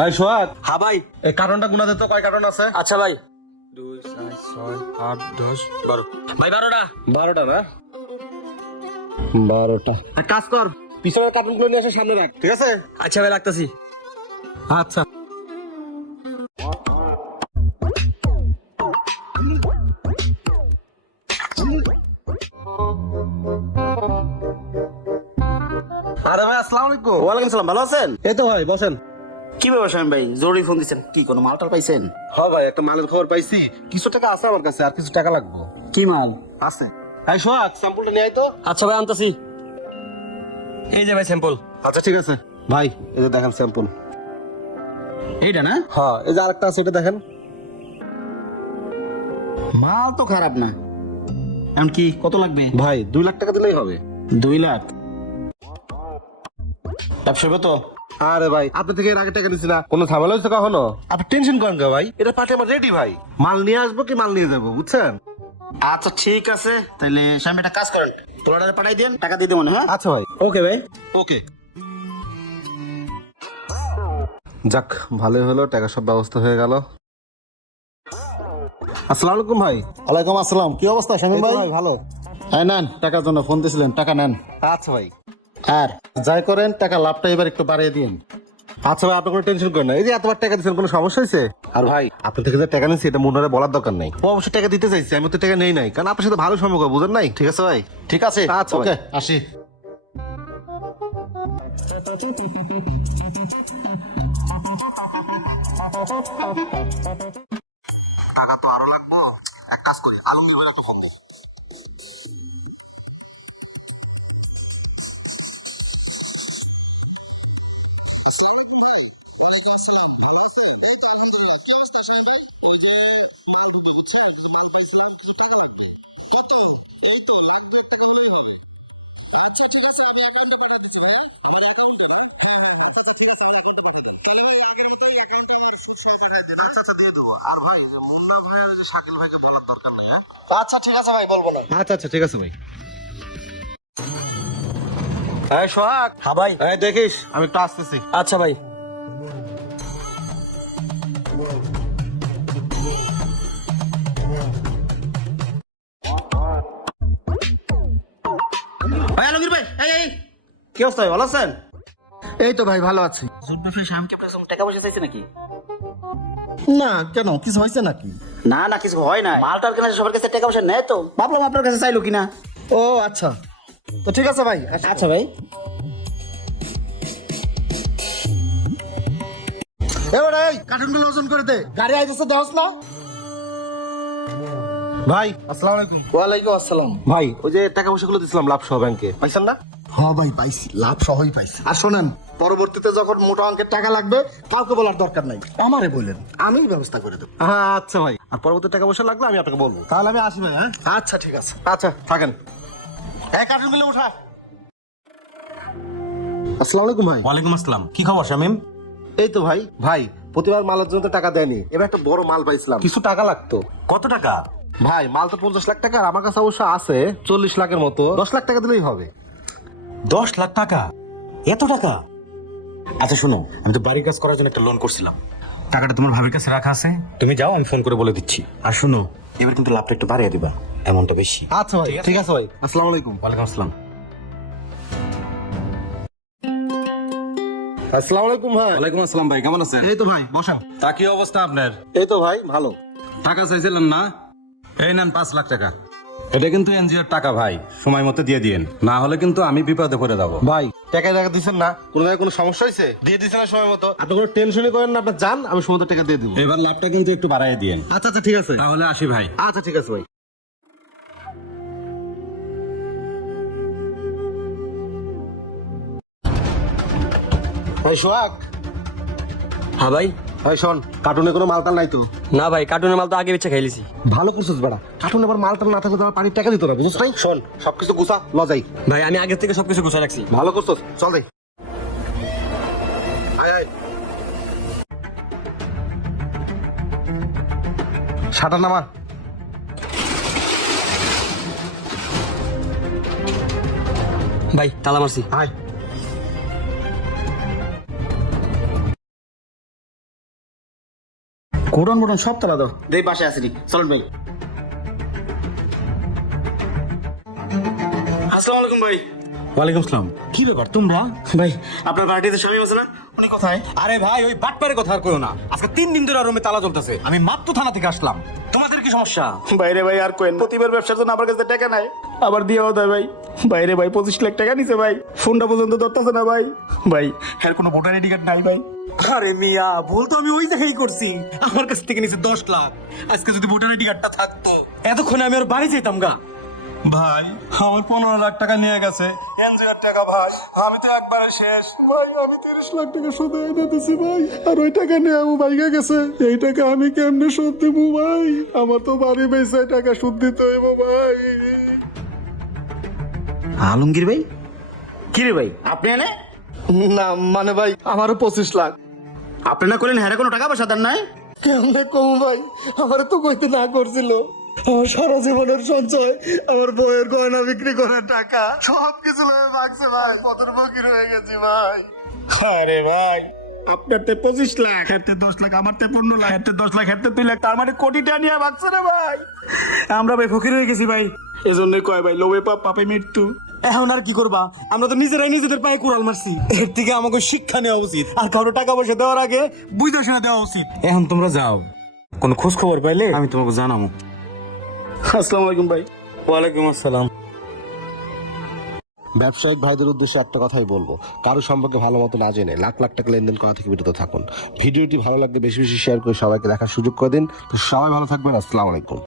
এই সোহাগ। হ্যাঁ ভাই এই কার্টনটা গুনা দে তো কয় কার্টন আছে? আচ্ছা ভাই। দুই চার ছয় আট দশ বারো। ভাই বারোটা। বারোটা না? বারোটা। এক কাজ কর পিছনের কার্টুনগুলো নিয়ে এসে সামনে রাখ ঠিক আছে? আচ্ছা ভাই লাগতাছি আচ্ছা। আরে ভাই আসসালামু আলাইকুম। ওয়ালাইকুম সালাম ভালো আছেন? এই তো ভাই বসেন। কি ব্যাপার শামিম ভাই? জরুরি ফোন দিচ্ছেন কি কোনো মালটাল পাইছেন? হ ভাই একটা মালের খবর পাইছি। কিছু টাকা আছে আমার কাছে আর কিছু টাকা লাগবো। কি মাল? আছে। এই সোহাগ স্যাম্পলটা নিয়ে আয় তো। আচ্ছা ভাই আনতাছি। এই যে ভাই স্যাম্পল। আচ্ছা ঠিক আছে। ভাই এই যে দেখেন স্যাম্পল। এইটা না? হ্যাঁ এই যে আরেকটা আছে এটা দেখেন। মাল তো খারাপ না। এখন কি কত লাগবে? ভাই দুই লাখ টাকা দিলেই হবে। দুই লাখ। ব্যবসা হবে তো? আরে ভাই আপনার থেকে এর আগে টাকা নিছি না। কোনো ঝামেলা হয়েছে কখনো? আপনি টেনশন করেন কে ভাই? এটা পার্টি আমার রেডি ভাই। মাল নিয়ে আসব কি মাল নিয়ে যাব বুঝছেন? আচ্ছা ঠিক আছে। তাইলে স্বামী একটা কাজ করেন পোলাডারে পাঠাই দেন টাকা দিয়ে দেবেন হ্যাঁ? আচ্ছা ভাই। ওকে ভাই। ওকে। যাক ভালোই হলো টাকা সব ব্যবস্থা হয়ে গেল। আসসালামু আলাইকুম ভাই। ওয়ালাইকুম আসসালাম। কি অবস্থা ভাই? ভাই ভালো। হ্যাঁ নেন টাকার জন্য ফোন দিয়েছিলেন টাকা নেন। আচ্ছা ভাই। আর যাই করেন টাকা লাভটা এবার একটু বাড়িয়ে দিন আচ্ছা ভাই আপনি কোনো টেনশন করেন না। এই যে এতবার টাকা দিচ্ছেন কোনো সমস্যা হয়েছে? আর ভাই আপনার থেকে যে টাকা নিচ্ছি এটা মনে বলার দরকার নাই। ও অবশ্যই টাকা দিতে চাইছে আমি তো টাকা নেই নাই। কারণ আপনার সাথে ভালো সম্পর্ক বুঝেন নাই? ঠিক আছে ভাই। ঠিক আছে? আচ্ছা ওকে আসি। টাকা তো আরও লাগবো। এক কাজ করি আলমগীর ভাইয়ের একটা ফোন দিই। আসসালামু আলাইকুম ভাই। ওয়ালাইকুম আসসালাম। ভালো আছেন? এই তো আলহামদুলিল্লাহ। কি অবস্থা শামীম ভাই? ওই যে মাল ঢুকবে বুঝছেন? কিছু মাল পাইছিলাম কিছু টাকা লাগবে। কত? এই তো লাখ দু এক টাকা হলেই হবে। আচ্ছা ঠিক আছে আমি অ্যাকাউন্টে পাঠা দিচ্ছি ভাইয়া। আমার অ্যাকাউন্টে না? হ্যাঁ হ্যাঁ হ্যাঁ। আচ্ছা আচ্ছা ঠিক আছে আমার অ্যাকাউন্টে পাঠিয়ে দেন। তাহলে ভাই আগের মতো মতোই অ্যাকাউন্টে আমার সুদ সহ পাঠাই দিন হ্যাঁ? আচ্ছা আচ্ছা দিয়ে দেবো। আর ভাই যে মুন্না ভাই আর ওই যে শাকিল ভাইকে বলার দরকার নেই হ্যাঁ? আচ্ছা ঠিক আছে ভাই বলব না। আচ্ছা আচ্ছা ঠিক আছে ভাই। হ্যাঁ সোহাগ। হ্যাঁ ভাই। হ্যাঁ দেখিস আমি একটু আসতেছি। আচ্ছা ভাই। ভাই আলমগীর ভাই এই এই। কি অবস্থা ভাই ভালো আছেন? এই তো ভাই ভালো আছি। জুট ব্যবসায় স্বামীকে আপনার কাছে টাকা পয়সা চাইছে নাকি? না কেন? কিছু হয়েছে নাকি? না না কিছু হয় না মালটার কেনা সবার কাছে টাকা পয়সা নেয় তো। ভাবলাম আপনার কাছে চাইলো কিনা। ও আচ্ছা। তো ঠিক আছে ভাই আচ্ছা ভাই। এবার এই কার্টুনগুলো ওজন করে দে। গাড়ি আইতেছে দেহস না। ভাই আসসালামু আলাইকুম। ওয়ালাইকুম আসসালাম। ভাই ওই যে টাকা পয়সাগুলো দিছিলাম লাভ সহ ব্যাংকে পাইছেন না? হ ভাই পাইছি। লাভ সহই পাইছি। আর শোনেন পরবর্তীতে যখন মোটা অঙ্কের টাকা লাগবে কাউকে বলার দরকার নাই। আমারে বলেন আমিই ব্যবস্থা করে দেবো। হ্যাঁ আচ্ছা ভাই আর পরবর্তী টাকা পয়সা লাগলে আমি আপনাকে বলব। তাহলে আমি আসি ভাই হ্যাঁ? আচ্ছা ঠিক আছে। আচ্ছা থাকেন। এই কার্টুনগুলো উঠা। আসসালামু আলাইকুম ভাই। ওয়ালাইকুম আসসালাম। কি খবর শামিম? এই তো ভাই ভাই প্রতিবার মালের জন্য তো টাকা দেয়নি। এবার একটা বড় মাল পাইছিলাম। কিছু টাকা লাগতো? কত টাকা? ভাই মাল তো পঞ্চাশ লাখ টাকা আর আমার কাছে অবশ্য আছে চল্লিশ লাখের মতো। দশ লাখ টাকা দিলেই হবে। দশ লাখ টাকা? এত টাকা? আচ্ছা শোনো আমি তো বাড়ির কাজ করার জন্য একটা লোন করছিলাম। টাকাটা তোমার ভাবির কাছে রাখা আছে। তুমি যাও আমি ফোন করে বলে দিচ্ছি। আর শোনো এবার কিন্তু লাভটা একটু বাড়িয়ে দিবা। এমনটা বেশি। আচ্ছা ভাই ঠিক আছে। ভাই আসসালামু আলাইকুম। ওয়ালাইকুম আসসালাম। আসসালামু আলাইকুম ভাই। ওয়ালাইকুম আসসালাম ভাই কেমন আছেন? এই তো ভাই বসেন। তা কি অবস্থা আপনার? এই তো ভাই ভালো। টাকা চাইছিলেন না? এই নেন পাঁচ লাখ টাকা। এটা কিন্তু এনজিওর টাকা ভাই সময় মতো দিয়ে দিয়েন। না হলে কিন্তু আমি বিপদে পড়ে যাব। ভাই টাকা টাকা দিচ্ছেন না? কোনো জায়গায় কোনো সমস্যা হয়েছে? দিয়ে দিচ্ছেন না সময় মতো? আপনি কোনো টেনশনই করেন না আপনার যান আমি সময় মতো টাকা দিয়ে দেবো। এবার লাভটা কিন্তু একটু বাড়াই দিয়েন। আচ্ছা আচ্ছা ঠিক আছে। তাহলে আসি ভাই। আচ্ছা ঠিক আছে ভাই। এই সোহাগ। হ্যাঁ ভাই। এই শোন কার্টুনে কোনো মালটাল নাই তো? না ভাই কার্টুনের মাল তো আগে বেচে খাইলিছি। ভালো করছিস বেড়া। কার্টুনে আবার মালটাল না থাকলে তো আমার পানির টাকা দিত না বুঝছ নাই? শোন সবকিছু গুছা লজাই ভাই আমি আগের থেকে সবকিছু গুছাই রাখছি। ভালো করছিস চল দেই আয় আয়। শাটার নামা। ভাই তালা মারছি। আয়। কোটন বোটন সব তালা দাও দেই পাশে আসিনি। চলেন ভাই। আসসালামু আলাইকুম ভাই। ওয়ালাইকুম আসসালাম কি ব্যাপার তোমরা? ভাই আপনার গাড়িতে স্বামী আছে না? উনি কোথায়? আরে ভাই ওই বাটপারের কথা আর কইও না। আজকে তিন দিন ধরে রুমে তালা চলতেছে আমি মাত্র থানা থেকে আসলাম। তোমাদের কি সমস্যা? বাইরে ভাই আর কোয়েন প্রতিবার ব্যবসার জন্য আমার কাছে টাকা নাই। আবার দিয়েও দেয় ভাই। বাইরে ভাই পঁচিশ লাখ টাকা নিছে ভাই। ফোনটা পর্যন্ত ধরতেছে না ভাই। ভাই হ্যাঁ কোনো ভোটার আইডি কার্ড নাই ভাই। আরে মিয়া ভুল তো আমি ওই জায়গায় করছি। আমার কাছ থেকে নিচে দশ লাখ। আজকে যদি ভোটার আইডি কার্ডটা থাকতো এতক্ষণে আমি আর বাড়ি যেতাম গা। ভাই আমার পনেরো লাখ টাকা নিয়ে গেছে। এনজিওর টাকা ভাই আমি তো একবারে শেষ। ভাই আমি তিরিশ লাখ টাকা সুদে এনে দিছি ভাই। আর ওই টাকা নিয়ে আমার বাইকে গেছে? এই টাকা আমি কেমনে সুদ দিব ভাই? আমার তো বাড়ি বেঁচে টাকা সুদ দিতে হইব ভাই। আলমগীর ভাই? কিরে ভাই আপনি এনে? না মানে ভাই আমারও পঁচিশ লাখ। আপনি না করলেন হ্যাঁ কোনো টাকা পয়সা দেন নাই? কেমনে কম ভাই? আমারে তো কইতে না করছিল। আমার সারা জীবনের সঞ্চয় আমার বইয়ের গয়না বিক্রি করার টাকা সব কিছু লয়ে ভাগছে ভাই। পথের ফকির হয়ে গেছি ভাই। আরে ভাই আপনার তে পঁচিশ লাখ হ্যাঁ দশ লাখ আমার তে পনেরো লাখ হ্যাঁ দশ লাখ হ্যাঁ দুই লাখ তার মানে কোটি টাকা নিয়ে ভাগছে রে ভাই। আমরা ভাই ফকির হয়ে গেছি ভাই। এজন্যই কয় ভাই লোভে পাপ পাপে মৃত্যু। এখন আর কি করবা? আমরা তো নিজেরাই নিজেদের পায়ে কুড়াল মারছি। এর থেকে আমাকে শিক্ষা নেওয়া উচিত। আর কারও টাকা পয়সা দেওয়ার আগে বুঝতে শুনে দেওয়া উচিত। এখন তোমরা যাও। কোনো খোঁজ খবর পাইলে আমি তোমাকে জানাব আসসালামু আলাইকুম ভাই। ওয়ালাইকুম আসসালাম। ব্যবসায়িক ভাইদের উদ্দেশ্যে একটা কথাই বলব। কারও সম্পর্কে ভালো মতো না জেনে লাখ লাখ টাকা লেনদেন করা থেকে বিরত থাকুন। ভিডিওটি ভালো লাগলে বেশি বেশি শেয়ার করে সবাইকে দেখার সুযোগ করে দিন। তো সবাই ভালো থাকবেন। আসসালামু আলাইকুম।